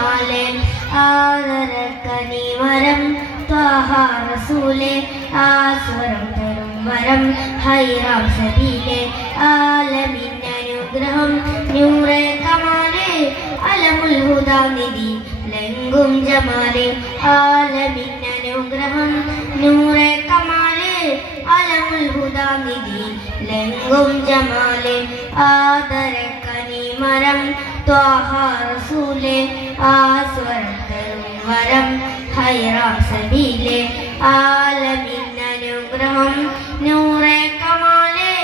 ജമാലെ ആദരക്കനിമരം ത്വാഹ റസൂലെ ആസ്വരം തരും വരം ഹൈറാം സബീലെ ആലമിൻ അനുഗ്രഹം നൂറെ കമാലെ അലമുൽ ഹുദാ നിധി ലംഘും ജമാലെ ആലമിൻ അനുഗ്രഹം നൂറെ കമാലെ അലമുൽ ഹുദാ നിധി ലംഘും ജമാലെ ആദരക്കനിമരം ത്വാഹ റസൂലെ ആസ്വരം തരും വരം ഹൈറാം സബീലെ ആലമിൻ അനുഗ്രഹം നൂറെ കമാലെ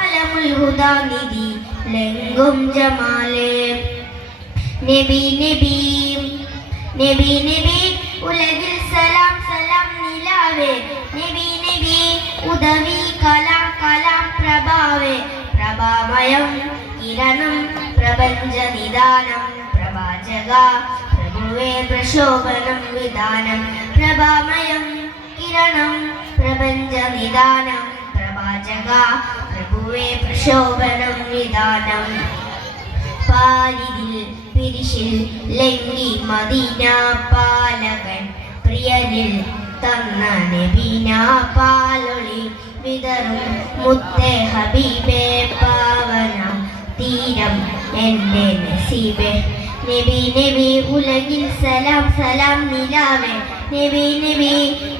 അലമുൽ ഹുദാ നിധി ലംഘും ജമാലെ നബി നബി നബി നബി ഉലകിൽ സലാം സലാം നിലാവേ നബി നബി ഉദവി കലാം കലാം പ്രഭാവേ പ്രഭാമയം കിരണം പ്രപഞ്ച നിദാനം പ്രവാചക പ്രഭുവേ പ്രശോഭനം വിധാനം പ്രഭാമയം കിരണം പ്രപഞ്ച നിദാനം പ്രവാചക പ്രഭുവേ പ്രശോഭനം വിധാനം പാലിതിൽ പിരിശിൽ ലംഘി മദീന പാലകൻ പ്രിയനിൽ തന്ന നബീന പാലൊളി വിതറും മുത്തേ ഹബീബേ പാവന തീരം എൻ്റെ നസീബേ നബി നബി ഉലകിൽ സലാം സലാം നിലാവേ നബി നബി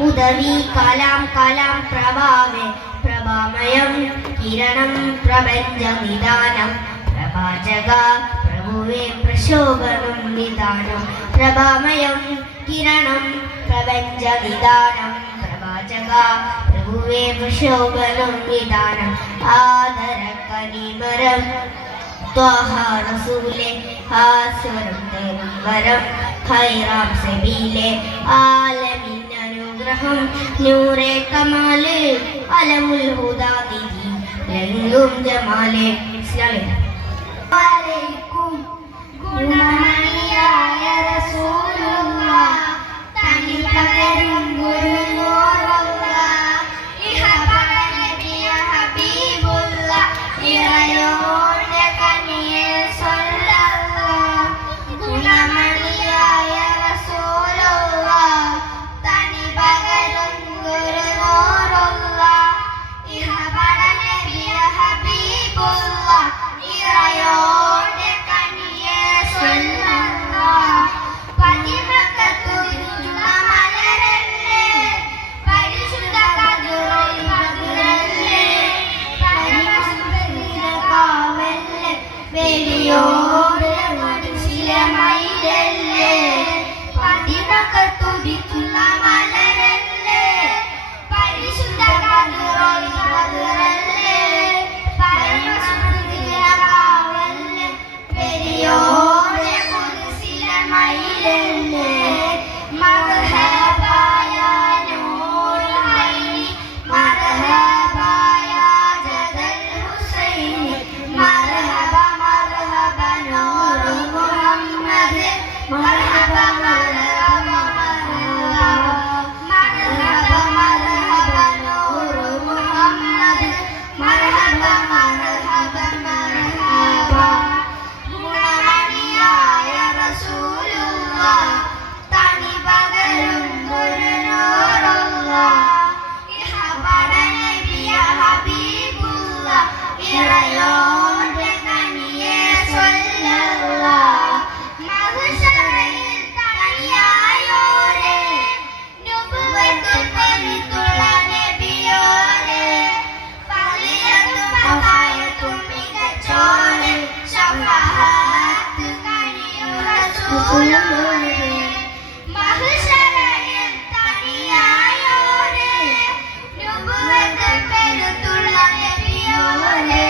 ഉദവി കലാം കലാം പ്രഭാവേ പ്രഭാമയം കിരണം പ്രപഞ്ച നിദാനം പ്രവാചക പ്രഭുവേ പ്രശോഭനം വിധാനം പ്രഭാമയം കിരണം പ്രപഞ്ച നിദാനം പ്രവാചക പ്രഭുവേ പ്രശോഭനം വിധാനം ആദരക്കനിമരം ത്വാഹ റസൂലെ ആസ്വരം തരും വരം ഹൈറാം സബീലെ ആലമിൻ അനുഗ്രഹം നൂറെ കമാലെ അലമുൽ ഹുദാ നിധി ലംഘും ജമാലെ ഗുണമണിയായ റസൂലുള്ളാഹ് തനി പകരും ഗുരുനൂറുള്ളാഹ് ഇഹബറ നബിയ ഹബീബുള്ളാഹ് ഇറയോന്റെ കനിയെ സ്വല്ലല്ലാഹ് ഗുണമണിയായ റസൂലുള്ളാഹ് തനി പകരും ഗുരുനൂറുള്ളാഹ് ഇഹബറ നബിയ ഹബീബുള്ളാഹ് ഇറയോന്റെ കനിയെ സ്വല്ലല്ലാഹ് പതിമക്കത്തുതിരുന്ന മലരല്ലേ പരിശുദ്ധ കതിറുൽ മധുരല്ലേ പരിമസുന്ദര കാവല്ലേ വെളിയോടെ മനസ്സിലെ മയിലല്ലേ പതിമക്കത്തുതിരുന്ന മലരല്ലേ പരിശുദ്ധ കതിറുൽ മധുരല്ലേ പരിമസുന്ദര കാവല്ലേ വെളിയോടെ മനസ്സിലെ മയിലല്ലേ മർഹബായ നൂർ ഹൈനി മർഹബായ ജദൽ ഹുസൈനി മർഹബ മർഹബ നൂർ മുഹമ്മദ് മർഹബ മർഹബ മർഹബ മർഹബ നൂർ മുഹമ്മദ് മർഹബ മർഹബ മർഹബ ഗുണമണിയായ റസൂലുള്ളാഹ് തനി പകരും ഗുരുനൂറുള്ളാഹ് ഇഹബറ നബിയ ഹബീബുള്ളാഹ് ഇറയോന്റെ കനിയെ സ്വല്ലല്ലാഹ് മഹ്ശറയിൽ തനിയായോരേ നുബുവത്ത് പെരുത്തുള്ള നബിയോരേ ഫളിയത്തും ഫഹായത്തും മികച്ചോരേ ശഫാഅത്ത് കനിയും റസൂലോരേ മഹ്ശറയിൽ തനിയായോരേ നുബുവത്ത് പെരുത്തുള്ള നബിയോരേ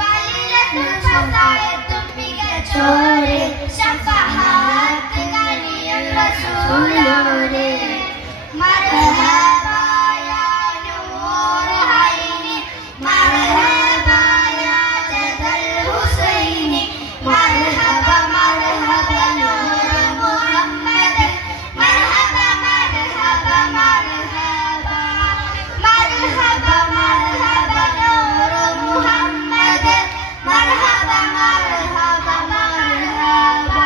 ഫളിയത്തും ഫഹായത്തും മികച്ചോരേ ശഫാഅത്ത് കനിയും റസൂലോരേ മർഹബായ നൂർ ഹൈനി മർഹബായ ജദൽ ഹുസൈനി മർഹബ മർഹബ നൂർ മുഹമ്മദ് മർഹബ മർഹബ മർഹബ മർഹബ മർഹബ നൂർ മുഹമ്മദ് മർഹബ മർഹബ മർഹബ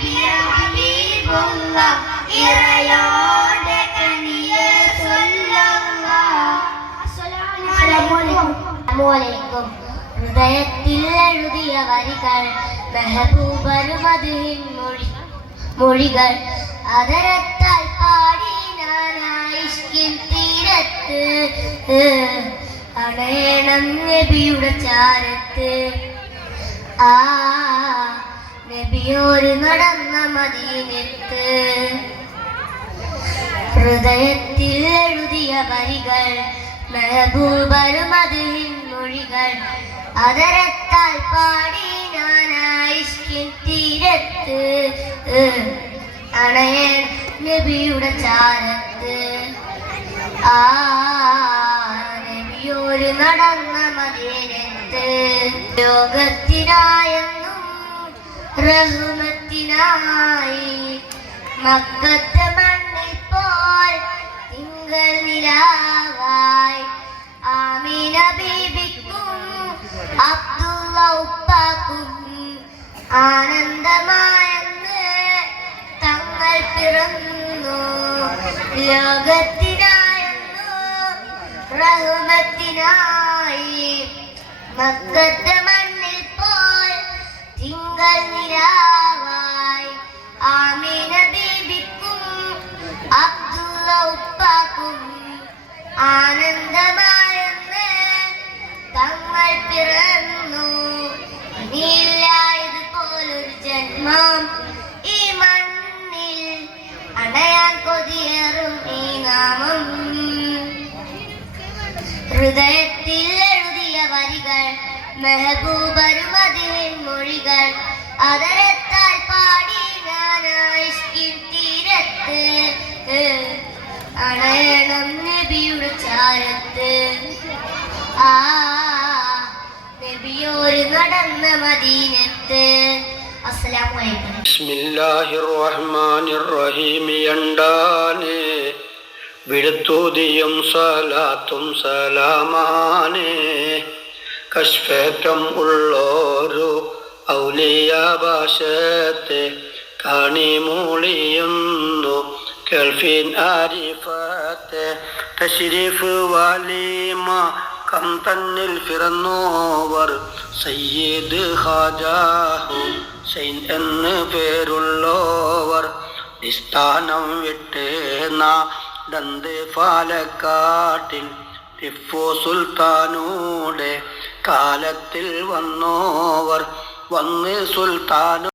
നബിയ ഹബീബുള്ള ഇറയോടെ കനിയ സ്വല്ലല്ലാഹു. ഹൃദയത്തിൽ എഴുതിയ വരികൾ മെഹബൂബനുമതിൻ മൊഴികൾ അതരത്താൽ പാടി നാനായിഷ്കിൻ തീരത്ത് അണയണം നബിയുടെ ചാരത്ത്. ആ നബിയോര് നടന്ന മദീനത്ത്. ഹൃദയത്തിൽ എഴുതിയ വരികൾ മെഹബൂബനുമതിൻ മൊഴികൾ അതരത്താൽ പാടി നാനായിഷ്കിൻ തീരത്ത് അണയൻ നബിയുടെ ചാരത്ത്. ആ നബിയോര് നടന്ന മദീനത്ത്. ലോകത്തിനായെന്നും റഹ്മത്തിനായി മക്കത്തെ മണ്ണിൽ പോൽ തിങ്കൾ നിലാവായി ആമീന ബീബിക്കും അബ്ദുള്ള ഉപ്പാക്കും ആനന്ദമായെന്ന് തങ്ങൾ പിറന്നു. ലോകത്തിനായെന്നു റഹ്മത്തിനായി മക്കത്തെ മണ്ണിൽ പോൽ തിങ്കൾ നിലാവായി ആമീന ബീബിക്കും അബ്ദുള്ള ഉപ്പാക്കും ആനന്ദമായെന്ന് തങ്ങൾ പിറന്നു. ഇനിയില്ല ഇതുപോലൊരു ജന്മം ഈ മണ്ണിൽ അണയാൻ കൊതിയേറും ഈ നാമം. ഹൃദയത്തിൽ എഴുതിയ വരികൾ മെഹബൂബനുമതിൻ മൊഴികൾ അതരത്താൽ പാടി നാനായിഷ്കിൻ തീരത്ത് അണയണം നബിയുടെ ചാരത്ത്. ആ നബിയോര് നടന്ന മദീനത്ത്. അസ്സലാമു അലൈക്കും. ബിസ്മില്ലാഹിർ റഹ്മാനിർ റഹീം. യണ്ടാനെ വിടുത്തൂതിയും സലാത്തും സലാമാനെ കശ്ഫേറ്റം ഉള്ളോരു ഔലിയ ഭാഷത്തെ കാണിമൂളിയുന്നു കേൾഫിൻ ആരിഫത്തെ. തശ്രീഫ് വാലിമ കം തന്നിൽ പിറന്നോവർ സയ്യിദ് ഖാജ ഹുസൈൻ എന്ന് പേരുള്ളോവർ. നിസ്ഥാനം വിട്ട് നടന്ന് പാലക്കാട്ടിൽ ടിപ്പു സുൽത്താനൂടെ കാലത്തിൽ വന്നോവർ. വന്ന് സുൽത്താനു